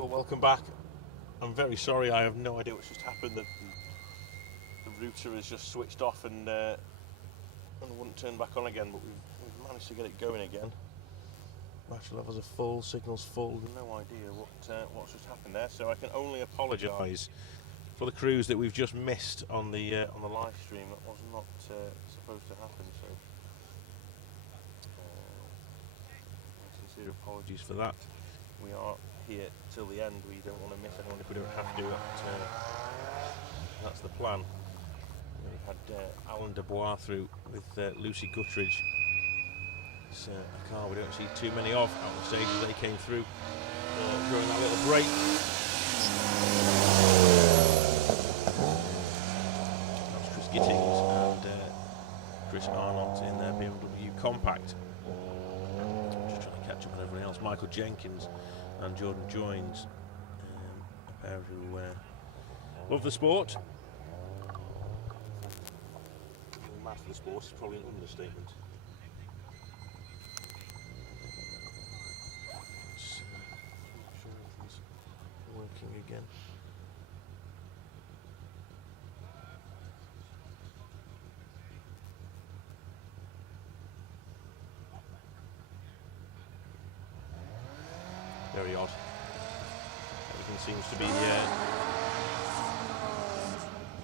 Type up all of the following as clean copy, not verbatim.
Well, welcome back. I'm very sorry, I have no idea what's just happened. The router has just switched off and wouldn't turn back on again, but we've managed to get it going again. Battery levels are full, signal's full, no idea what's just happened there, so I can only apologise for the cruise that we've just missed on the live stream. That was not supposed to happen, so sincere apologies for that. We are here till the end. We don't want to miss anyone if we don't have to. That's the plan. We've had Alan Dubois through with Lucy Guttridge. It's a car we don't see too many of out on the stage as they came through during that little break. That's Chris Gittings and Chris Arnott in their BMW Compact. Just trying to catch up with everyone else. Michael Jenkins and Jordan Joins, a pair who love the sport. Mad for the sport is probably an understatement. Let's make sure everything's working again. Very odd. Everything seems to be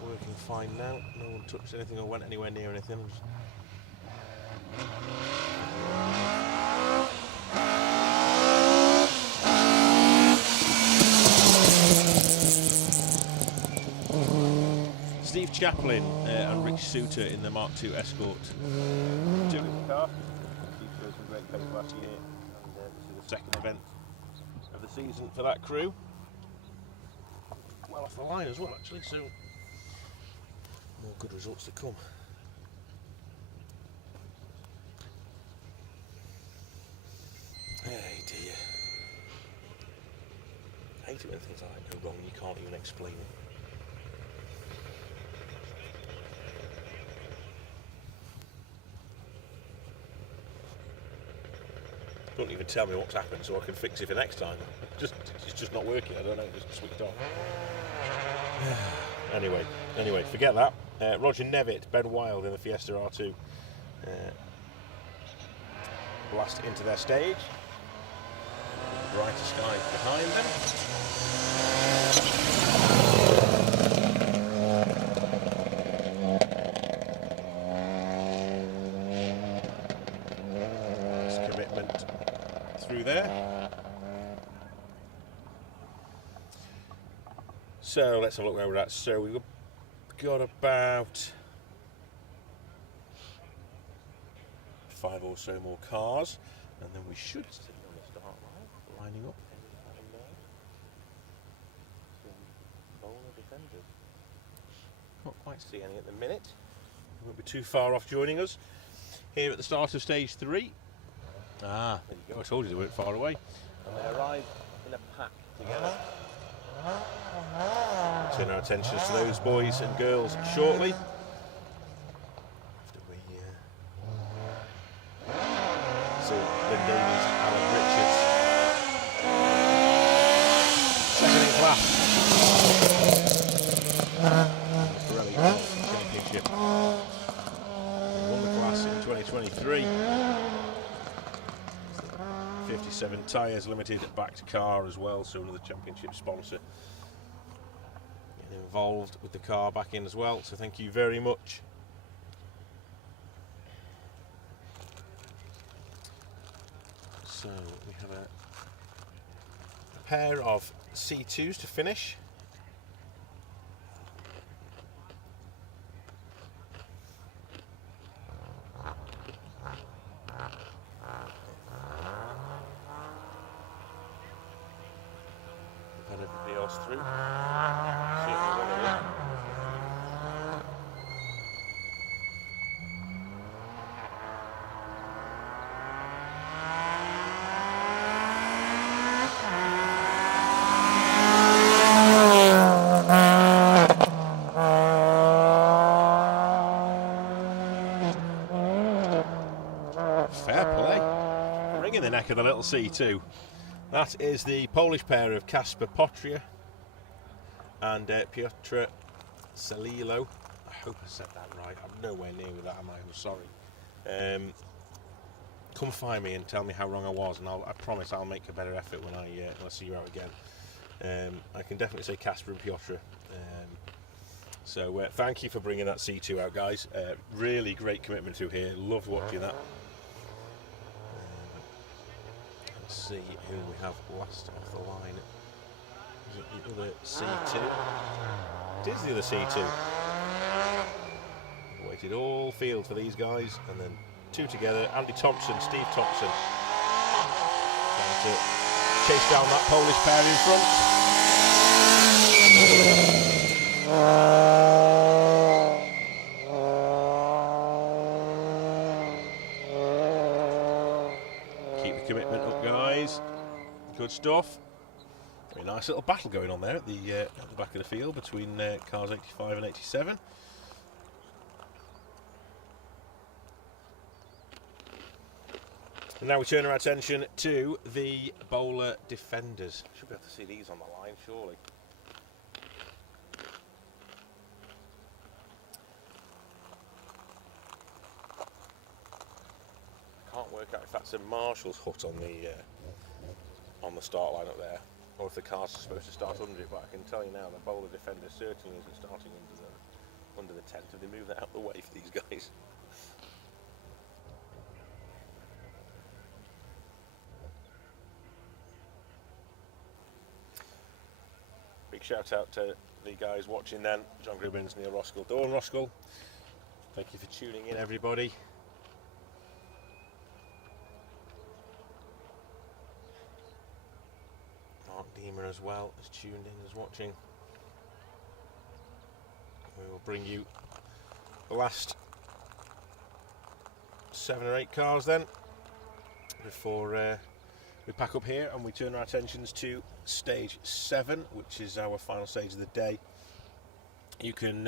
working fine now. No one touched anything or went anywhere near anything. Steve Chaplin and Rich Suter in the Mark II Escort. Two in the car. Steve showed some great pace last year, and this is the second event of the season for that crew. Well off the line as well, actually, so more good results to come. Hey dear. I hate it when things like that go wrong and you can't even explain it. Don't even tell me what's happened so I can fix it for next time. It's just not working. I don't know. Just switched off. Anyway, forget that. Roger Nevitt, Ben Wild in the Fiesta R2 blast into their stage. The brighter sky behind them. Through there. So let's have a look where we're at. So we've got about 5 or so more cars, and then we should see on the start line lining up. Can't quite see any at the minute. We won't be too far off joining us here at the start of stage 3. Ah, there you go. I told you they weren't far away. And they arrive in a pack together. We'll turn our attentions to those boys and girls shortly. After we see the names Alan Richards. Second in class. Pirelli Championship. He won the class in 2023. 57 Tyres Limited backed car as well, so another championship sponsor getting involved with the car back in as well, so thank you very much. So we have a pair of C2s to finish. Everybody else through. See if there's one of them. Fair play. Ring in the neck of the little C2. That is the Polish pair of Kasper Potria and Piotr Salilo. I hope I said that right. I'm nowhere near with that, am I? I'm sorry. Come find me and tell me how wrong I was, and I promise I'll make a better effort when I see you out again. I can definitely say Kasper and Piotr. So thank you for bringing that C2 out, guys. Really great commitment through here. Loved watching that. Let's see who we have last off the line. Is it the other C2? It is the other C2. Waited all field for these guys, and then two together. Andy Thompson, Steve Thompson, trying to chase down that Polish pair in front. Keep the commitment up, guys. Good stuff. Very nice little battle going on there at the back of the field between cars 85 and 87. And now we turn our attention to the Bowler Defenders. Should be able to see these on the line, surely. I can't work out if that's a marshal's hut on the start line up there, or if the cars are supposed to start under it. But I can tell you now, the Bowler Defender certainly isn't starting under the tent. Have they moved that out the way for these guys? Big shout out to the guys watching then, John Gribbins, Neil Roskell, Dawn Roskell. Thank you for tuning in, everybody. Mark Deemer as well is tuned in, is watching. We will bring you the last 7 or 8 cars then before we pack up here and we turn our attentions to stage 7, which is our final stage of the day. You can,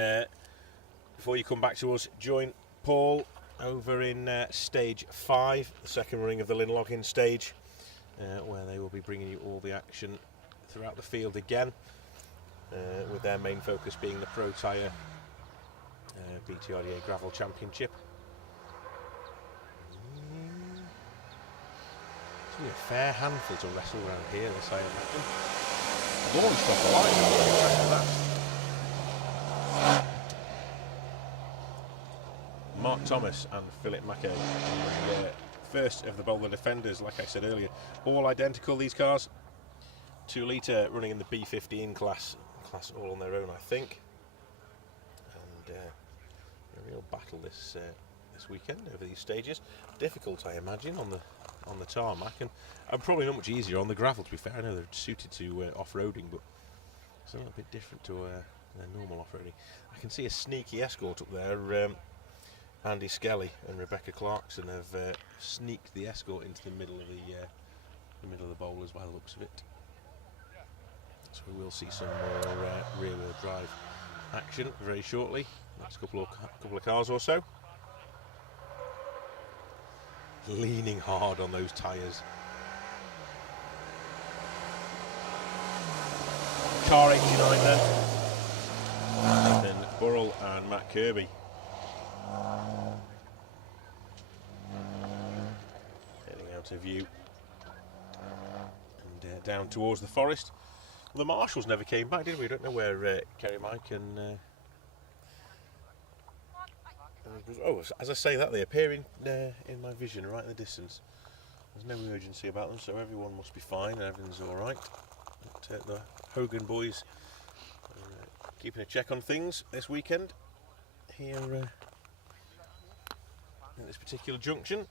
before you come back to us, join Paul over in stage 5, the second running of the Lynn Login stage, where they will be bringing you all the action throughout the field again, with their main focus being the Pro Tyre BTRDA Gravel Championship. It's going to be a fair handful to wrestle around here, this I imagine. Launched off the line, I'm really impressed with that. Mark Thomas and Philip Mackay, the first of the Bowler Defenders, like I said earlier. All identical, these cars. 2 litre running in the B15 class all on their own, I think. And a real battle this weekend over these stages. Difficult, I imagine, on the tarmac, and probably not much easier on the gravel, to be fair. I know they're suited to off-roading, but it's a little bit different to their normal off-roading. I can see a sneaky escort up there. Andy Skelly and Rebecca Clarkson have sneaked the escort into the middle of the bowlers by the looks of it. So we will see some more rear-wheel drive action very shortly. Next couple of cars or so. Leaning hard on those tyres. Car 89 then. Nathan Burrell and Matt Kirby. Heading out of view and down towards the forest. Well, the marshals never came back, did we? I don't know where Kerry Mike and oh, as I say that, they appear in my vision right in the distance. There's no urgency about them, so everyone must be fine and everything's alright. The Hogan boys are keeping a check on things this weekend here at this particular junction.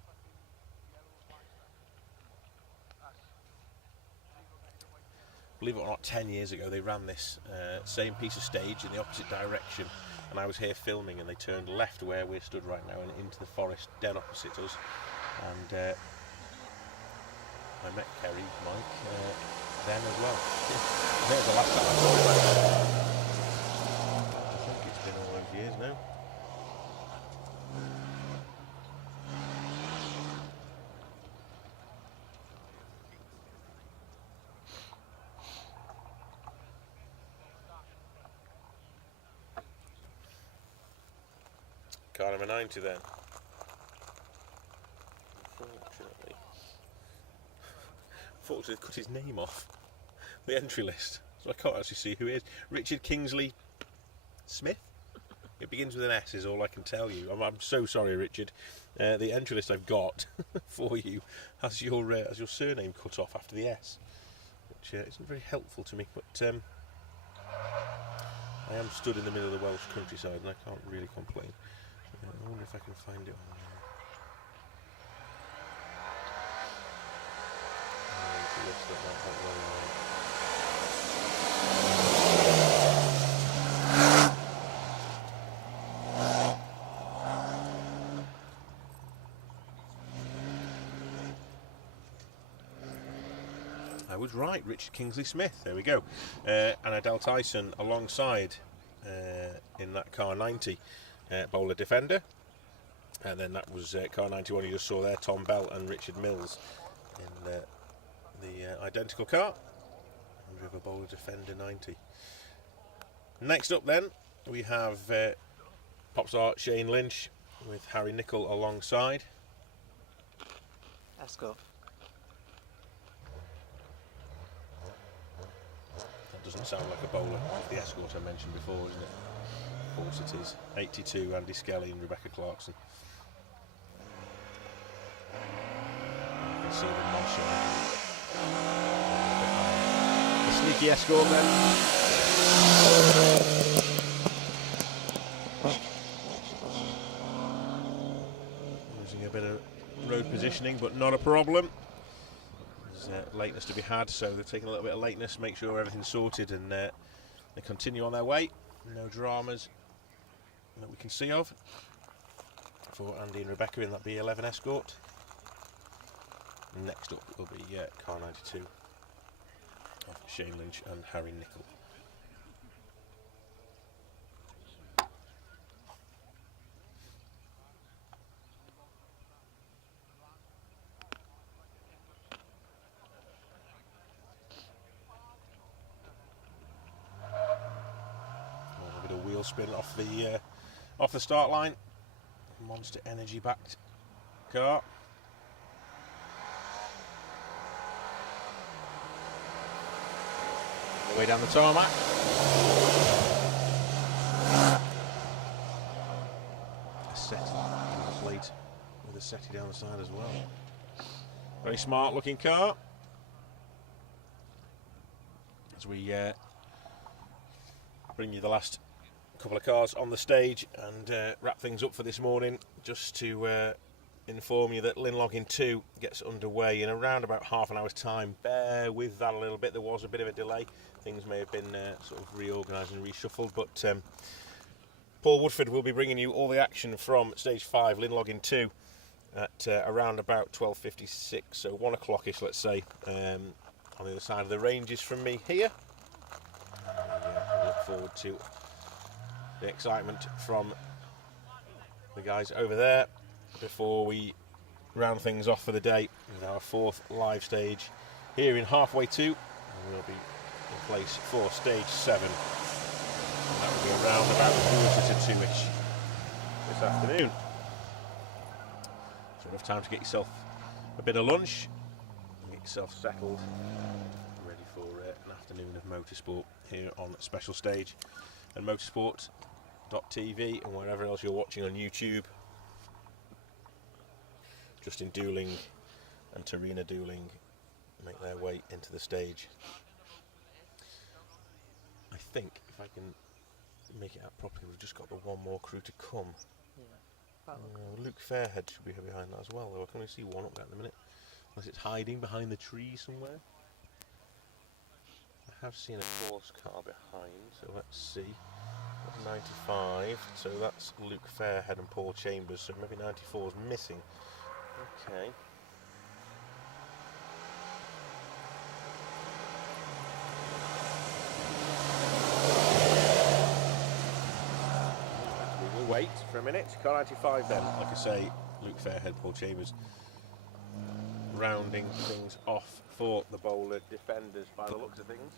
Believe it or not, 10 years ago they ran this same piece of stage in the opposite direction, and I was here filming, and they turned left where we're stood right now and into the forest dead opposite us, and I met Kerry Mike then as well. I think it was the last time I saw him. I think it's been all those years now. car number 90 then. Unfortunately, they cut his name off the entry list, so I can't actually see who it is. Richard Kingsley Smith? It begins with an S is all I can tell you. I'm so sorry, Richard. The entry list I've got for you has your surname cut off after the S, which isn't very helpful to me, but I am stood in the middle of the Welsh countryside and I can't really complain. I wonder if I can find it on the list that might help me. I was right, Richard Kingsley Smith, there we go. And Adele Tyson alongside in that car 90 bowler defender, and then that was car 91 you just saw there, Tom Bell and Richard Mills in the identical car, and we have a bowler defender 90. Next up then we have pop star Shane Lynch with Harry Nicol alongside. Escort. Doesn't sound like a bowler. It's the Escort I mentioned before, isn't it? Of course it is. 82, Andy Skelly and Rebecca Clarkson. You can see the nonchalant. The sneaky Escort then. Losing a bit of road positioning, but not a problem. Lateness to be had, so they're taking a little bit of lateness, make sure everything's sorted, and they continue on their way. No dramas that we can see of for Andy and Rebecca in that B11 Escort. Next up will be car 92 of Shane Lynch and Harry Nicol. Wheel spin off the start line. Monster Energy backed car. Way down the tarmac. A settee on the plate with a settee down the side as well. Very smart looking car. As we bring you the last couple of cars on the stage and wrap things up for this morning, just to inform you that Linlogging 2 gets underway in around about half an hour's time. Bear with that a little bit, there was a bit of a delay, things may have been sort of reorganised and reshuffled, but Paul Woodford will be bringing you all the action from stage 5, Linlogging 2, at around about 12:56, so 1 o'clock-ish, let's say, on the other side of the ranges from me here. I look forward to the excitement from the guys over there before we round things off for the day with our 4th live stage here in Halfway 2, and we'll be in place for stage 7, and that will be around about 1:45-2-ish this afternoon. So enough time to get yourself a bit of lunch and get yourself settled, ready for an afternoon of motorsport here on Special Stage and motorsport.tv and wherever else you're watching on YouTube. Justin Dooling and Tarina Dooling make their way into the stage. I think if I can make it out properly, we've just got the one more crew to come. Yeah. Luke Fairhead should be behind that as well, though I can only see one up there at the minute, unless it's hiding behind the tree somewhere. I have seen a course car behind, so let's see. 95, so that's Luke Fairhead and Paul Chambers, so maybe 94 is missing. Okay. We will wait for a minute. Car 95 then. Like I say, Luke Fairhead, Paul Chambers rounding things off for the bowler defenders by the looks of things.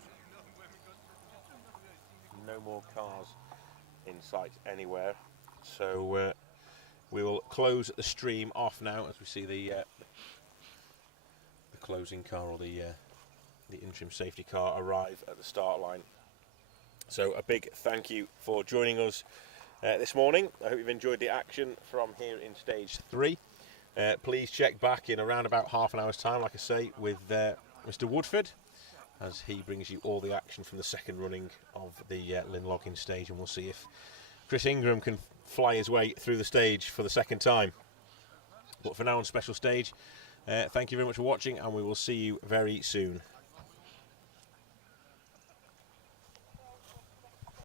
No more cars in sight anywhere, so We will close the stream off now as we see the closing car, or the interim safety car, arrive at the start line. So a big thank you for joining us this morning. I hope you've enjoyed the action from here in stage 3. Please check back in around about half an hour's time, like I say, with Mr. Woodford, as he brings you all the action from the second running of the Lynn Logging stage, and we'll see if Chris Ingram can fly his way through the stage for the second time. But for now, on special stage, thank you very much for watching, and we will see you very soon.